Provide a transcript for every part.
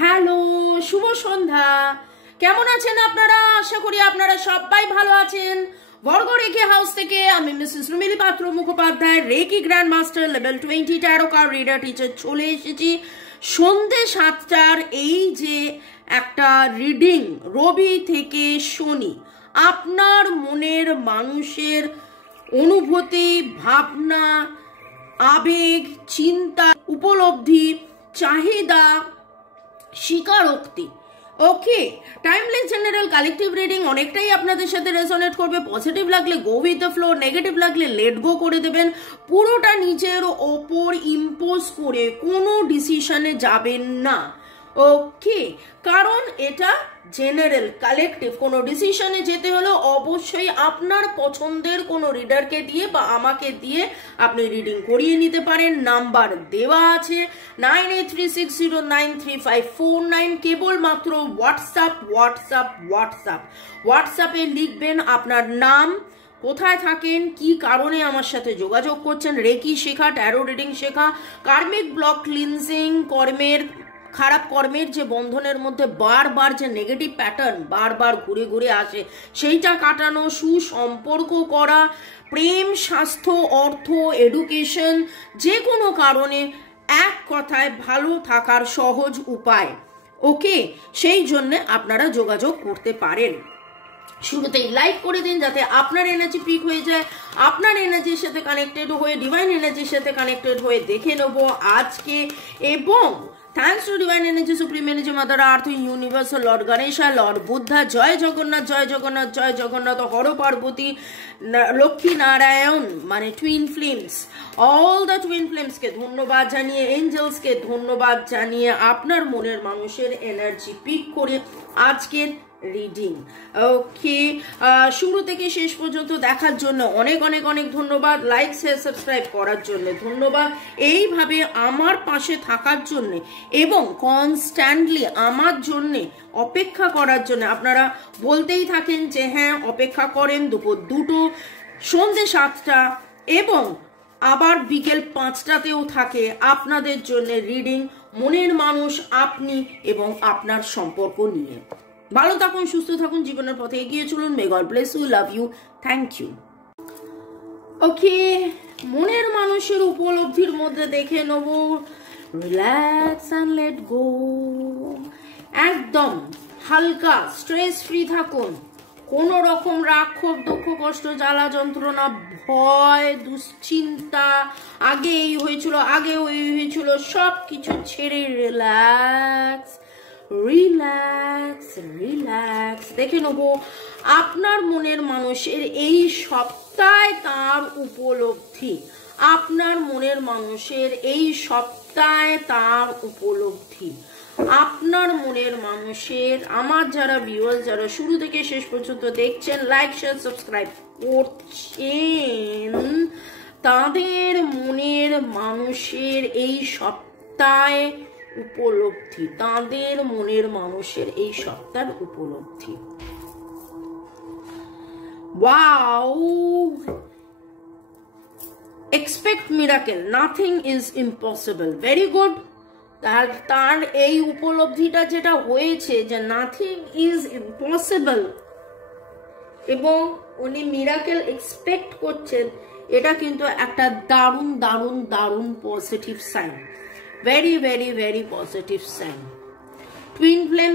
Hello, শুভ সন্ধ্যা। কেমন আছেন আপনারা? আশা করি আপনারা সবাই ভালো আছেন। বর্গ রেখে হাউস থেকে আমি Mrs Rumili Patra Mukhopadhyay, reiki grand master level 20 tarot card reader teacher চলে এসেছি সন্ধ্যে 7টার এই যে একটা রিডিং রবি থেকে শনি, আপনার মনের মানুষের অনুভূতি, ভাবনা, আবেগ, চিন্তা, উপলব্ধি, চাহিদা, স্বীকারোক্তি। ওকে, টাইমলেস জেনারেল কালেকটিভ রিডিং অনেকটাই আপনাদের সাথে রেজোনেট করবে। পজিটিভ লাগলে go with the flow, negative লাগলে লেট গো করে দেবেন। পুরোটা নিজের ওপর ইম্পোজ করে কোনো ডিসিশনে যাবেন না। ওকে, কারণ এটা জেনারেল কালেকটিভ। কোনো ডিসিশনে যেতে হলে অবশ্যই আপনার পছন্দের কোনো রিডারকে দিয়ে বা আমাকে দিয়ে আপনি রিডিং করিয়ে নিতে পারেন। নাম্বার দেওয়া আছে 9836093549। কেবলমাত্র হোয়াটসঅ্যাপে লিখবেন আপনার নাম, কোথায় থাকেন, কি কারণে আমার সাথে যোগাযোগ করছেন, রেকি শেখা, ট্যারো রিডিং শেখা, কার্মিক ব্লক ক্লিনজিং, খারাপ কর্মের যে বন্ধনের মধ্যে বারবার যে নেগেটিভ প্যাটার্ন বারবার ঘুরে ঘুরে আসে সেইটা কাটানো, সুসম্পর্ক করা, প্রেম, স্বাস্থ্য, অর্থ, এডুকেশন, যে কোনো কারণে এক কথায় ভালো থাকার সহজ উপায়। ওকে, সেই জন্য আপনারা যোগাযোগ করতে পারেন। শুরুতেই লাইক করে দিন যাতে আপনার এনার্জি পিক হয়ে যায়, আপনার এনার্জির সাথে কানেক্টেড হয়ে, ডিভাইন এনার্জির সাথে কানেক্টেড হয়ে দেখে নেব আজকে। এবং thanks to divine energy, supreme energy, mother earth, universe, lord Ganesha, lord Buddha, জয় জগন্নাথ, জয় জগন্নাথ, জয় জগন্নাথ, হর পার্বতী, লক্ষ্মী নারায়ণ, মানে twin flames, all the twin ফ্লেমসকে ধন্যবাদ জানিয়ে, এঞ্জেলসকে ধন্যবাদ জানিয়ে আপনার মনের মানুষের এনার্জি পিক করে আজকের রিডিং। ওকে, শুরু থেকে শেষ পর্যন্ত দেখার জন্য অনেক অনেক অনেক ধন্যবাদ। লাইক, শেয়ার, সাবস্ক্রাইব করার জন্য ধন্যবাদ। এইভাবে আমার পাশে থাকার জন্য এবং কনস্ট্যান্টলি আমার জন্য অপেক্ষা করার জন্য আপনারা বলতেই থাকেন যে হ্যাঁ অপেক্ষা করেন। দুপুর 2টো, সন্ধ্যে 7টা এবং আবার বিকেল 5টাতেও থাকে আপনাদের জন্য রিডিং, মনের মানুষ, আপনি এবং আপনার সম্পর্ক নিয়ে। ভালো থাকুন, সুস্থ থাকুন, জীবনের পথে এগিয়ে চলুন। May God bless you, love you, thank you. Okay, মনের মানুষের উপলব্ধির মধ্যে দেখে নেব রিল্যাক্স অ্যান্ড লেট গো। একদম হালকা, স্ট্রেস ফ্রি থাকুন। কোন রকম রাগ, ক্ষোভ, দুঃখ, কষ্ট, জ্বালা, যন্ত্রণা, ভয়, দুশ্চিন্তা, আগে এই হয়েছিল, আগে ওই হয়েছিল, সব কিছু ছেড়ে রিল্যাক্স রিল্যাক্স রিল্যাক্স। দেখে নেব আপনার মনের মানুষের এই সপ্তাহে তার উপলব্ধি, আপনার মনের মানুষের এই সপ্তাহে তার উপলব্ধি, আপনার মনের মানুষের। আমার যারা ভিউয়ার্স, যারা শুরু থেকে শেষ পর্যন্ত দেখছেন, লাইক, শেয়ার, সাবস্ক্রাইব করছেন, তাদের মনের মানুষের এই সপ্তাহে উপলব্ধি, তাদের মনের মানুষের এই সপ্তাহের উপলব্ধি। Wow, expect miracle, nothing is impossible. Very good. তার এই উপলব্ধিটা যেটা হয়েছে যে নাথিং ইজ ইম্পসিবল এবং উনি মিরাকেল এক্সপেক্ট করছেন, এটা কিন্তু একটা দারুণ দারুণ দারুণ positive sign. Very very very positive sign. Twin flame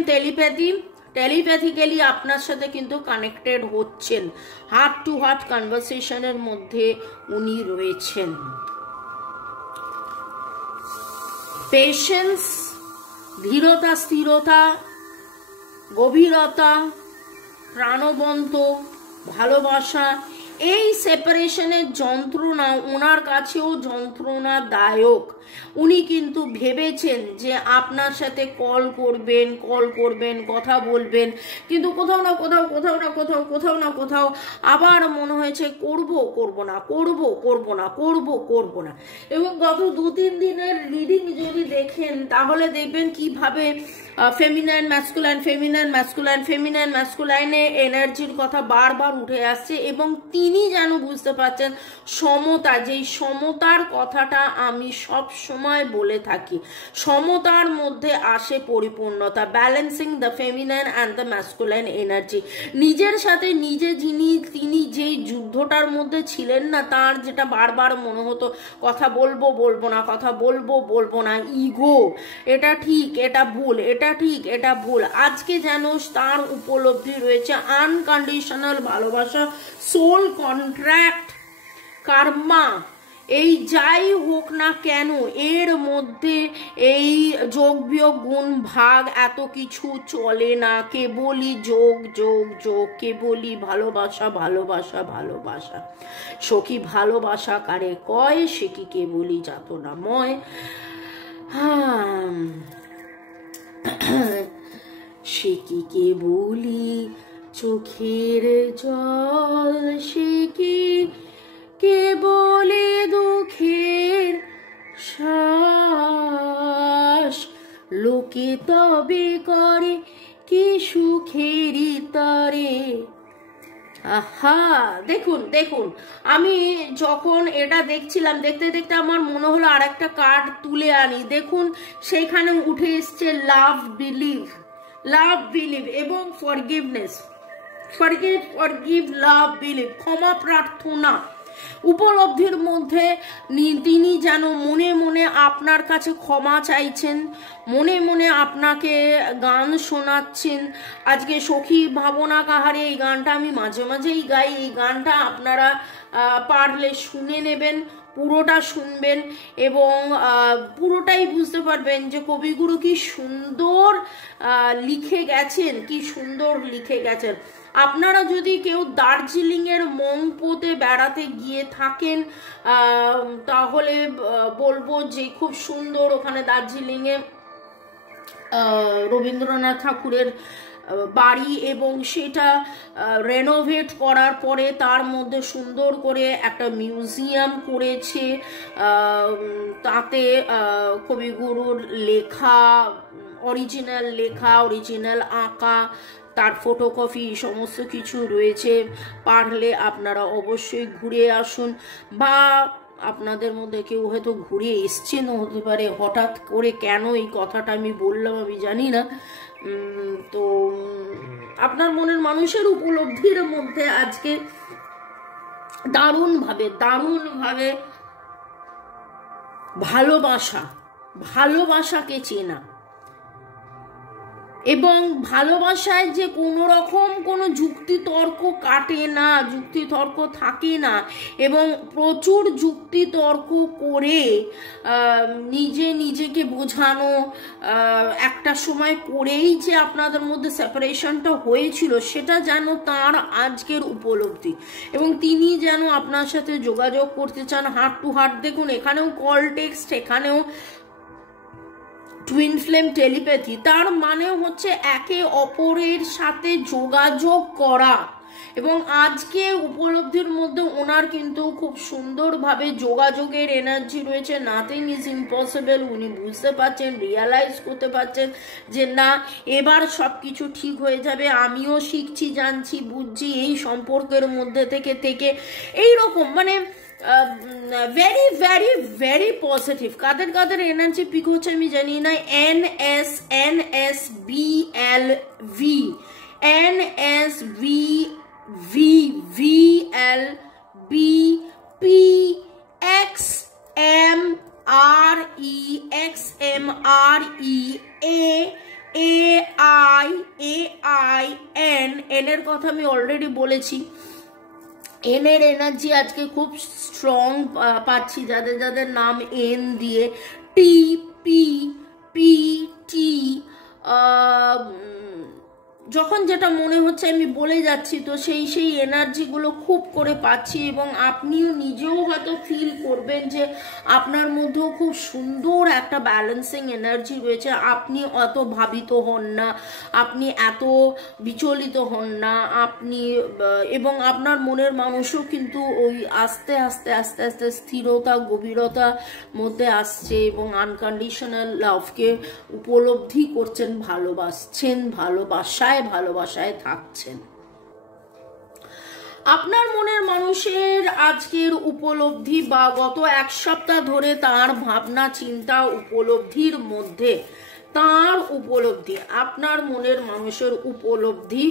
telepathically আপনার সাথে কিন্তু কানেক্টেড হচ্ছেন, হার্ট টু হার্ট কনভারসেশনের মধ্যে উনি রয়েছেন। পেশেন্স, ধীরতা, স্থিরতা, গভীরতা, প্রাণবন্ত ভালোবাসা, এই সেপারেশনের যন্ত্রণা ওনার কাছেও যন্ত্রণাদায়ক। উনি কিন্তু ভেবেছেন যে আপনার সাথে কল করবেন, কথা বলবেন, কিন্তু কোথাও না কোথাও আবার মনে হয়েছে করব না। এবং গত 2-3 দিনের রিডিং যদি দেখেন তাহলে দেখবেন কিভাবে ফেমিনাইন ম্যাসকুলাইনে এনার্জির কথা বারবার উঠে আসছে এবং তিনি যেন বুঝতে পারছেন সমতা, যেই সমতার কথাটা আমি সব সময় বলে থাকি, সমতার মধ্যে আসে পরিপূর্ণতা, balancing the feminine and the masculine energy. নিজের সাথে নিজে তিনি যেই যুদ্ধটার মধ্যে ছিলেন না, তার যেটা বারবার মনে হতো কথা বলবো বলবো না, কথা বলবো বলবো না, ইগো, এটা ঠিক এটা ভুল, এটা ঠিক এটা ভুল, আজকে যেন তার উপলব্ধি রয়েছে আনকন্ডিশনাল ভালোবাসা, সোল কন্ট্রাক্ট, কার্মা, এই যাই হোক না কেন এর মধ্যে এই যোগ বিয়োগ গুণ ভাগ এত কিছু চলে না, কেবলই যোগ যোগ যোগ, কেবলই ভালোবাসা ভালোবাসা ভালোবাসা। সখী ভালোবাসা কারে কয়, সে কি কেবলই যাতনাময়। সে কি কেবলই চোখের জল, সে কি কেবলে দুঃখের শ্বাস, লোকে তবে করে কি সুখেরই তরে। আহা, দেখুন দেখুন, আমি যখন এটা দেখছিলাম, দেখতে দেখতে আমার মনে হলো আর একটা কার্ড তুলে আনি। দেখুন সেখানে উঠে এসছে লাভ বিলিভ, লাভ বিলিভ এবং ফরগিভনেস, ফরগিভ লাভ বিলিভ, ক্ষমা প্রার্থনা। উপলব্ধির মধ্যে তিনি যেন মনে মনে আপনার কাছে ক্ষমা চাইছেন, মনে মনে আপনাকে গান শোনাচ্ছেন। আজকে সখী ভাবনা কাহারে এই গানটা আমি মাঝে মাঝেই গাই, এই গানটা আপনারা পারলে শুনে নেবেন, পুরোটা শুনবেন এবং পুরোটাই বুঝতে পারবেন যে কবিগুরু কি সুন্দর লিখে গেছেন, কি সুন্দর লিখে গেছেন। আপনারা যদি কেউ দার্জিলিংয়ের মংপোতে বেড়াতে গিয়ে থাকেন তাহলে বলবো যে খুব সুন্দর ওখানে দার্জিলিংয়ে রবীন্দ্রনাথ ঠাকুরের বাড়ি, এবং সেটা রেনোভেট করার পরে তার মধ্যে সুন্দর করে একটা মিউজিয়াম করেছে। তাতে কবিগুরুর লেখা, অরিজিনাল লেখা, অরিজিনাল আঁকা, তার ফটোকপি সমস্ত কিছু রয়েছে। পারলে আপনারা অবশ্যই ঘুরে আসুন, বা আপনাদের মধ্যে কেউ হয়তো ঘুরে এসছেন হতে পারে। হঠাৎ করে কেন এই কথাটা আমি বললাম আমি জানি না। তো আপনার মনের মানুষের উপলব্ধির মধ্যে আজকে দারুণভাবে দারুণভাবে ভালোবাসা, ভালোবাসাকে চেনা এবং ভালোবাসায় যে কোনো রকম কোনো যুক্তি তর্ক কাটে না, যুক্তি তর্ক থাকে না, এবং প্রচুর যুক্তি তর্ক করে নিজে নিজেকে বোঝানো একটা সময় করেই যে আপনাদের মধ্যে সেপারেশনটা হয়েছিল সেটা যেন তার আজকের উপলব্ধি, এবং তিনি যেন আপনার সাথে যোগাযোগ করতে চান হার্ট টু হার্ট। দেখুন এখানেও কল টেক্সট, এখানেও টুইন ফ্লেম টেলিপ্যাথি, তার মানে হচ্ছে একে অপরের সাথে যোগাযোগ করা। এবং আজকে উপলব্ধির মধ্যে ওনার কিন্তু খুব সুন্দরভাবে যোগাযোগের এনার্জি রয়েছে। নাথিং ইজ ইম্পসিবল, উনি বুঝতে পারছেন, রিয়ালাইজ করতে পারছেন যে না এবার সব কিছু ঠিক হয়ে যাবে, আমিও শিখছি, জানছি, বুঝছি এই সম্পর্কের মধ্যে থেকে এইরকম মানে ভেরি ভেরি ভেরি পজিটিভ। কাদের কাদের এনার্জি পিক হচ্ছে আমি জানি না। NSBLV, NSVVVLBXMREXMREAAIN, এর কথা আমি অলরেডি বলেছি। এনের এনার্জি আজকে খুব স্ট্রং পাচ্ছি যাদের যাদের নাম এন দিয়ে। TPPT, যখন যেটা মনে হচ্ছে আমি বলে যাচ্ছি, তো সেই এনার্জিগুলো খুব করে পাচ্ছি, এবং আপনিও নিজেও হয়তো ফিল করবেন যে আপনার মধ্যেও খুব সুন্দর একটা ব্যালেন্সিং এনার্জি রয়েছে। আপনি অত ভাবিত হন না, আপনি এত বিচলিত হন না, আপনি এবং আপনার মনের মানুষও কিন্তু ওই আস্তে আস্তে আস্তে আস্তে স্থিরতা গভীরতার মধ্যে আসছে এবং আনকন্ডিশনাল লাভকে উপলব্ধি করছেন, ভালোবাসছেন, ভালোবাসায় থাকছেন। আপনার মনের মানুষের আজকের উপলব্ধি বা গত এক সপ্তাহ ধরে তার ভাবনা চিন্তা উপলব্ধির মধ্যে তার উপলব্ধি, আপনার মনের মানুষের উপলব্ধি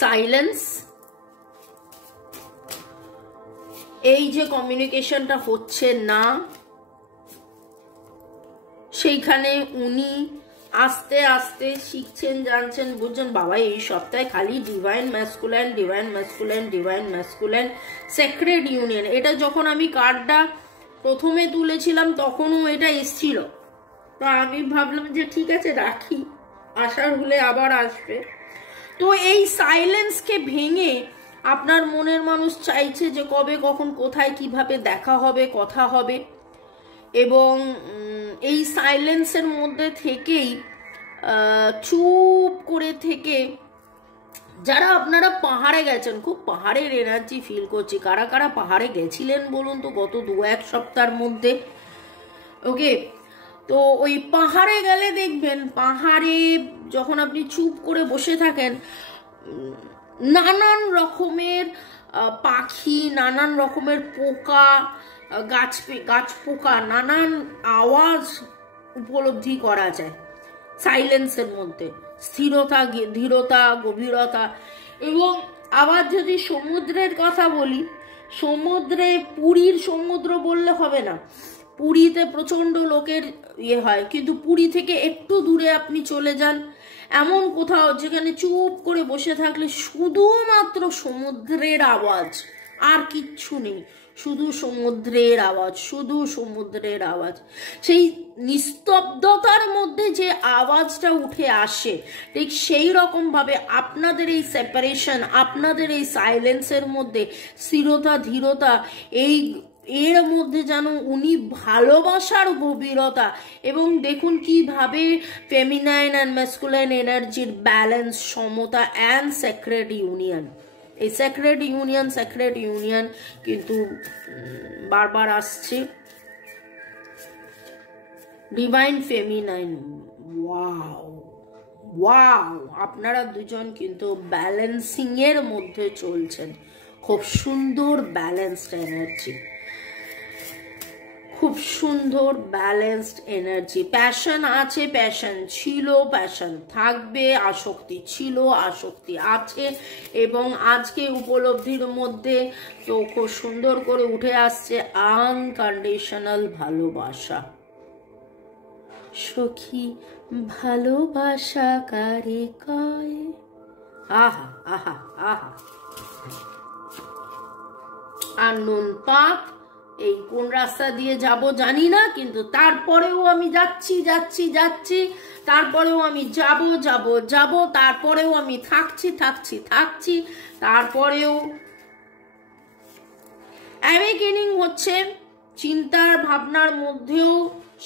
সাইলেন্স। এই যে কমিউনিকেশনটা হচ্ছে না, সেইখানে উনি আস্তে আস্তে শিখছেন, জানছেন, বুঝছেন বাবা এই সপ্তাহে খালি divine masculine divine masculine divine masculine sacred union. এটা যখন আমি কার্ডটা প্রথমে তুলেছিলাম তখনও এটা এসছিল, তো আমি ভাবলাম যে ঠিক আছে রাখি, আসার হলে আবার আসবে। তো এই সাইলেন্সকে ভেঙে আপনার মনের মানুষ চাইছে যে কবে কখন কোথায় কিভাবে দেখা হবে, কথা হবে, এবং এই সাইলেন্সের মধ্যে থেকেই চুপ করে থেকে যারা আপনারা পাহাড়ে গেছেন, খুব পাহাড়ের এনার্জি ফিল করছি। কারা কারা পাহাড়ে গেছিলেন বলুন তো গত 2-1 সপ্তাহের মধ্যে? ওকে, তো ওই পাহাড়ে গেলে দেখবেন, পাহাড়ে যখন আপনি চুপ করে বসে থাকেন, নানান রকমের পাখি, নানান রকমের পোকা, গাছ পোকা, নানান আওয়াজ উপলব্ধি করা যায় সাইলেন্সের মধ্যে। স্থিরতা, ধীরতা, গভীরতা। এবং আবার যদি সমুদ্রের কথা বলি, সমুদ্রে, পুরীর সমুদ্র বললে হবে না, পুরীতে প্রচন্ড লোকের ইয়ে হয়, কিন্তু পুরী থেকে একটু দূরে আপনি চলে যান, এমন কোথাও যেখানে চুপ করে বসে থাকলে শুধুমাত্র সমুদ্রের আওয়াজ, আর কিচ্ছু নেই, শুধু সমুদ্রের আওয়াজ, শুধু সমুদ্রের আওয়াজ। সেই নিস্তব্ধতার মধ্যে যে আওয়াজটা উঠে আসে, ঠিক সেই রকম ভাবে আপনাদের এই সেপারেশন, আপনাদের এই সাইলেন্সের মধ্যে স্থিরতা, ধীরতা, এর মধ্যে যেন উনি ভালোবাসার গভীরতা, এবং দেখুন কিভাবে ফেমিনাইন অ্যান্ড ম্যাসকুলাইন এনার্জির ব্যালেন্স, সমতা অ্যান্ড সেক্রেড ইউনিয়ন। এই সেক্রেড ইউনিয়ন কিন্তু বারবার আসছে। ডিভাইন ফেমিনাইন, ওয়াও ওয়াও, আপনারা দুজন কিন্তু ব্যালেন্সিং এর মধ্যে চলছেন। খুব সুন্দর ব্যালেন্সড এনার্জি, খুব সুন্দর ব্যালেন্সড এনার্জি। প্যাশন আছে, প্যাশন ছিল, প্যাশন থাকবে, আসক্তি ছিল, আসক্তি আছে, এবং আজকে উপলব্ধির মধ্যে তো খুব সুন্দর করে উঠে আসছে আনকন্ডিশনাল ভালোবাসা। সখী ভালোবাসা কারে কয়, আহা আহা আহা। আর নুন পাত, এই কোন রাস্তা দিয়ে যাব জানি না, কিন্তু তারপরেও আমি যাচ্ছি যাচ্ছি যাচ্ছি, তারপরেও আমি যাব যাব যাব, তারপরেও আমি থাকছি থাকছি থাকছি, তারপরেও অ্যাওয়েকেনিং হচ্ছে। চিন্তার ভাবনার মধ্যেও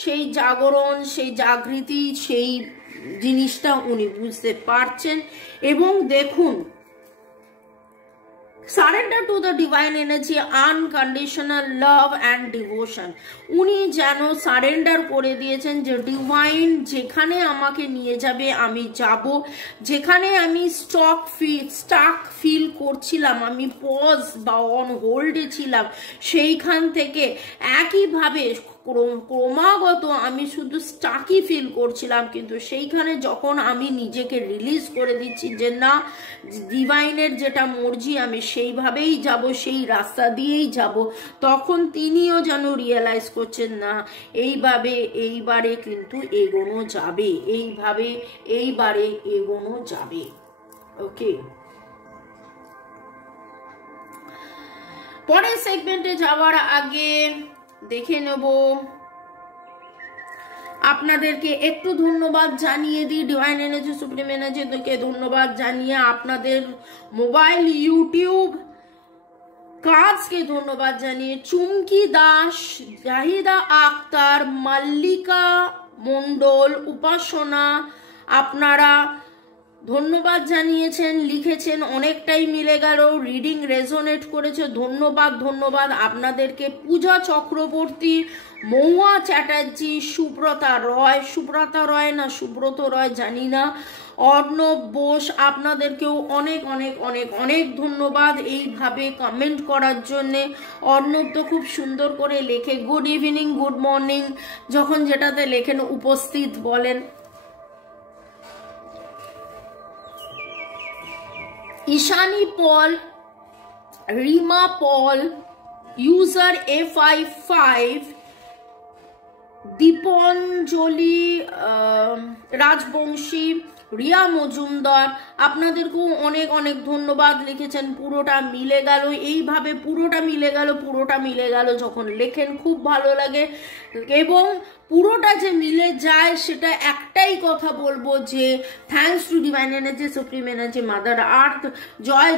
সেই জাগরণ, সেই জাগৃতি, সেই জিনিসটা উনি বুঝতে পারছেন। এবং দেখুন, surrender to the divine energy, unconditional love and devotion. উনি যেন সারেন্ডার করে দিয়েছেন যে ডিভাইন যেখানে আমাকে নিয়ে যাবে আমি যাব। যেখানে আমি স্টাক ফিল করছিলাম, আমি পজ বা অন হোল্ডে ছিলাম, সেইখান থেকে একইভাবে ক্রমাগত আমি শুধু স্টাকই ফিল করছিলাম, কিন্তু সেইখানে যখন আমি নিজেকে রিলিজ করে দিচ্ছি যে না, ডিভাইনের যেটা মর্জি আমি সেইভাবেই যাব, সেই রাস্তা দিয়েই যাব, তখন তিনিও যেন রিয়েলাইজ করছেন না এইবারে কিন্তু এগোনো যাবে, এইবারে এগোনো যাবে। ওকে, পরের সেগমেন্টে যাওয়ার আগে দেখে নেব, আপনাদেরকে একটু ধন্যবাদ জানিয়ে দিই। ডিভাইন এনার্জি, সুপ্রিম এনার্জিকে ধন্যবাদ জানিয়ে আপনাদের মোবাইল, ইউটিউব কাজকে ধন্যবাদ জানিয়ে চুমকি দাস, জাহিদা আক্তার, মাল্লিকা মণ্ডল, উপাসনা, আপনারা ধন্যবাদ জানিয়েছেন, লিখেছেন, অনেকটাই মিলে গেল, রিডিং রেজোনেট করেছে, ধন্যবাদ ধন্যবাদ আপনাদেরকে। পূজা চক্রবর্তী, মহুয়া চ্যাটার্জি, সুব্রতা রয় না সুব্রত রয় জানি না, অর্ণব বোস, আপনাদেরকেও অনেক অনেক অনেক অনেক ধন্যবাদ এইভাবে কমেন্ট করার জন্যে। অর্ণব তো খুব সুন্দর করে লেখে, গুড ইভিনিং, গুড মর্নিং, যখন যেটাতে লেখেন উপস্থিত বলেন। ঈশানী পল, রিমা পল, ইউজার A55, দীপঞ্জলি রাজবংশী, রিয়া মজুমদার, আপনাদেরকেও অনেক অনেক ধন্যবাদ, লিখেছেন পুরোটা মিলে গেল। এইভাবে পুরোটা মিলে গেল যখন লেখেন খুব ভালো লাগে। এবং পুরোটা যে মিলে যায় সেটা একটাই কথা বলবো যে thanks to divine energy, supreme energy, mother earth, জয়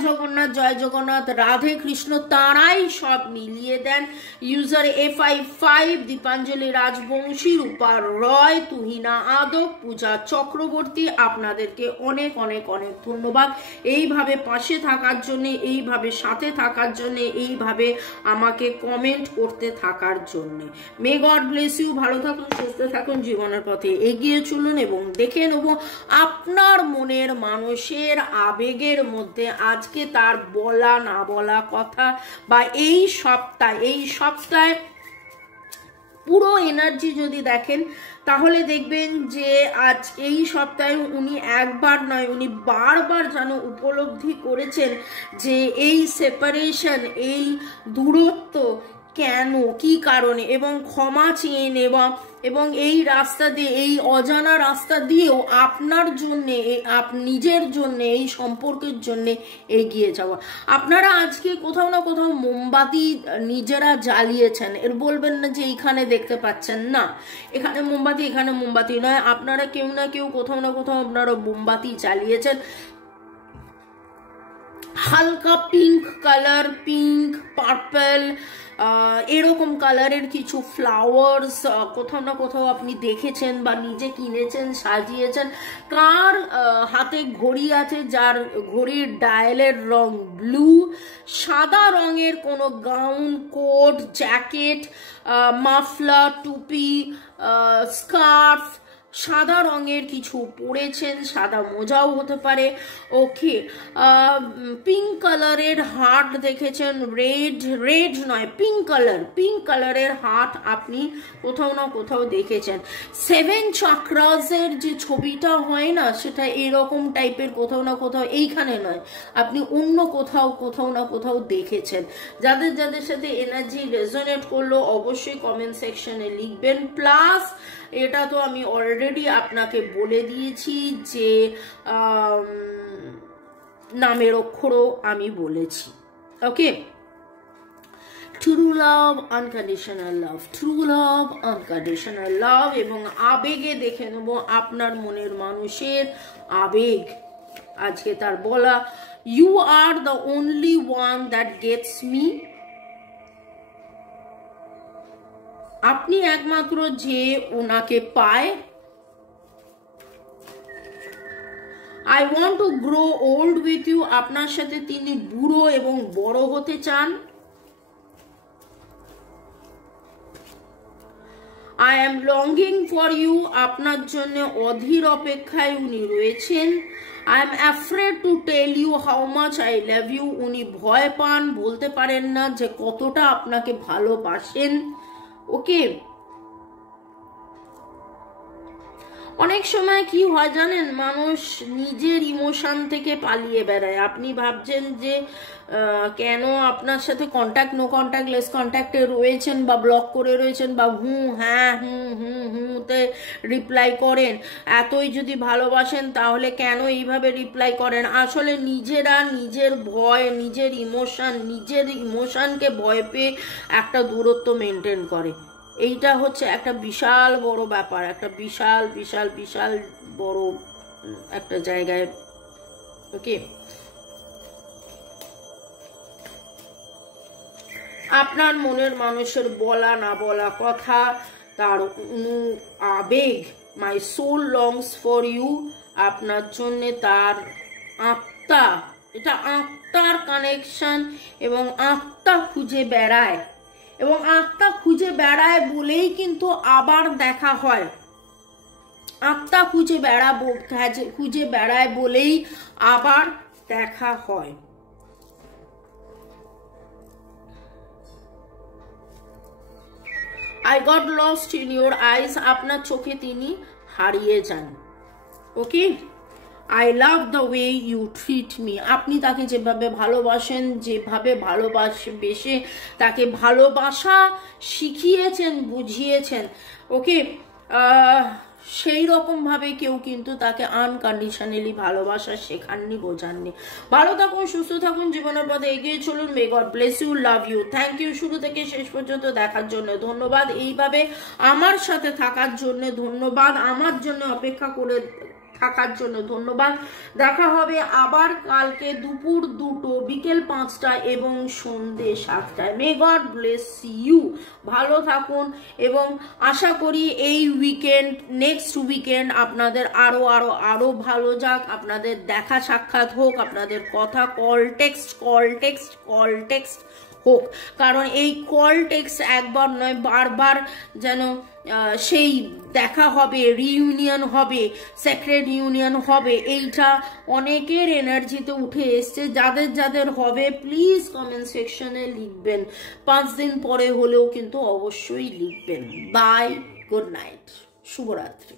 জগন্নাথ, রাধে কৃষ্ণ, তাঁরাই সব মিলিয়ে দেন। ইউজার A55, দীপাঞ্জলি রাজবংশী, রূপা রয়, তুহিনা আদক, পূজা চক্রবর্তী, আপনাদেরকে অনেক অনেক অনেক ধন্যবাদ এইভাবে পাশে থাকার জন্য, এইভাবে সাথে থাকার জন্য, এইভাবে আমাকে কমেন্ট করতে থাকার জন্য। মে গড ব্লেস ইউ, ভালো থাকুন, সুস্থ থাকুন, জীবনের পথে এগিয়ে চলুন। এবং দেখে নেব আপনার মনের মানুষের আবেগের মধ্যে আজকে তার বলা না বলা কথা বা এই সপ্তাহে পুরো এনার্জি যদি দেখেন তাহলে দেখবেন যে আজ এই সপ্তাহে উনি একবার নয়, উনি বারবার যেন উপলব্ধি করেছেন যে এই সেপারেশন, এই দূরত্ব কেন, কি কারণে, এবং ক্ষমা চেয়ে নেওয়া, এবং এই রাস্তা দিয়ে, এই অজানা রাস্তা দিয়েও আপনার জন্যে, নিজের জন্যে, এই সম্পর্কের জন্যে এগিয়ে যাওয়া। আপনারা আজকে কোথাও না কোথাও মোমবাতি নিজেরা জ্বালিয়েছেন, এর বলবেন না যে এইখানে দেখতে পাচ্ছেন না, এখানে মোমবাতি নয়, আপনারা কেউ না কেউ কোথাও না কোথাও আপনারা মোমবাতি জ্বালিয়েছেন। হালকা পিঙ্ক কালার, পিঙ্ক, পার্পল, এরকম কালারের কিছু ফ্লাওয়ার্স কোথাও না কোথাও আপনি দেখেছেন বা নিজে কিনেছেন, সাজিয়েছেন। কার হাতে ঘড়ি আছে যার ঘড়ির ডায়ালের রং ব্লু, সাদা রঙের কোনো গাউন, কোট, জ্যাকেট, মাফলার, টুপি, স্কার্ফ, সাদা রঙের কিছু পরেছেন, সাদা মোজাও হতে পারে, ওকে। পিঙ্ক কালারের হার্ট দেখেছেন, রেড নয়, পিঙ্ক কালারের হার্ট আপনি কোথাও না কোথাও দেখেছেন। 7 চাকরাসের যে ছবিটা হয় না, সেটা এরকম টাইপের কোথাও না কোথাও, এইখানে নয়, আপনি অন্য কোথাও না কোথাও দেখেছেন। যাদের সাথে এনার্জি রেজোনেট করলো অবশ্যই কমেন্ট সেকশনে লিখবেন। প্লাস এটা তো আমি অলরেডি আপনাকে বলে দিয়েছি যে নামের অক্ষরও আমি বলেছি, ওকে। ট্রু লাভ, আনকন্ডিশনাল লাভ, এবং আবেগে দেখে নেব আপনার মনের মানুষের আবেগ। আজকে তার বলা, you are the only one that gets me, আপনি একমাত্র যে ওনাকে পায়। I want to grow old with you, আপনার সাথে তিনি বুড়ো এবং বড় হতে চান। I am longing for you, আপনার জন্য অধীর অপেক্ষায় উনি রয়েছেন। I am afraid to tell you how much I love you, উনি ভয় পান, বলতে পারেন না যে কতটা আপনাকে ভালোবাসেন, ওকে। অনেক সময় কি হয় জানেন, মানুষ নিজের ইমোশন থেকে পালিয়ে বেড়ায়। আপনি ভাবছেন যে কেন আপনার সাথে কন্ট্যাক্ট, নো কন্ট্যাক্ট, লেস কন্ট্যাক্টে রয়েছেন বা ব্লক করে রয়েছেন বা হ্যাঁ হুতে রিপ্লাই করেন। এতই যদি ভালোবাসেন তাহলে কেন এইভাবে রিপ্লাই করেন? আসলে নিজেরা নিজের ভয়, নিজের ইমোশনকে ভয় পেয়ে একটা দূরত্ব মেনটেন করে। এইটা হচ্ছে একটা বিশাল বড় ব্যাপার, একটা বিশাল বড় একটা জায়গায়, ওকে। আপনার মনের মানুষের বলা না বলা কথা, তার আবেগ, my soul longs for you, আপনার জন্য তার আত্মা, এটা আত্মার কানেকশন, এবং আত্মা খুঁজে বেড়ায়, এবং আত্মা খুঁজে বেড়ায় বলেই কিন্তু আবার দেখা হয়। আত্মা খুঁজে বেড়ায় বলেই আবার দেখা হয়। I got lost in your eyes, আপনার চোখে তিনি হারিয়ে যান। ওকে, I love the way you treat me, আপনি তাকে যেভাবে ভালোবাসেন, যেভাবে ভালোবেসে তাকে ভালোবাসা শিখিয়েছেন, বুঝিয়েছেন, ওকে, সেই রকম ভাবে কেউ কিন্তু তাকে আনকন্ডিশনালি ভালোবাসা শেখাননি, বোঝাননি। ভালো থাকুন, সুস্থ থাকুন, জীবনের পথে এগিয়ে চলুন। May God bless you, love you, thank you শুরু থেকে শেষ পর্যন্ত দেখার জন্য ধন্যবাদ, এইভাবে আমার সাথে থাকার জন্য ধন্যবাদ, আমার জন্য অপেক্ষা করে থাকার জন্য ধন্যবাদ। দেখা হবে আবার কালকে দুপুর 2টো, বিকেল 5টা এবং সন্ধ্যে 7টায়। মে গড ব্লেস ইউ, ভালো থাকুন, এবং আশা করি এই উইকেন্ড, নেক্সট উইকেন্ড আপনাদের আরো ভালো যাক, আপনাদের দেখা সাক্ষাৎ হোক, আপনাদের কথা কল টেক্সট হোক, কারণ এই কল টেক্সট একবার নয় বারবার যেন সেই দেখা হবে, রিইউনিয়ন হবে, সেক্রেট ইউনিয়ন হবে, এইটা অনেকের এনার্জিতে উঠে এসছে। যাদের হবে প্লিজ কমেন্ট সেকশনে লিখবেন, 5 দিন পরে হলেও কিন্তু অবশ্যই লিখবেন। বাই, গুড নাইট, শুভরাত্রি।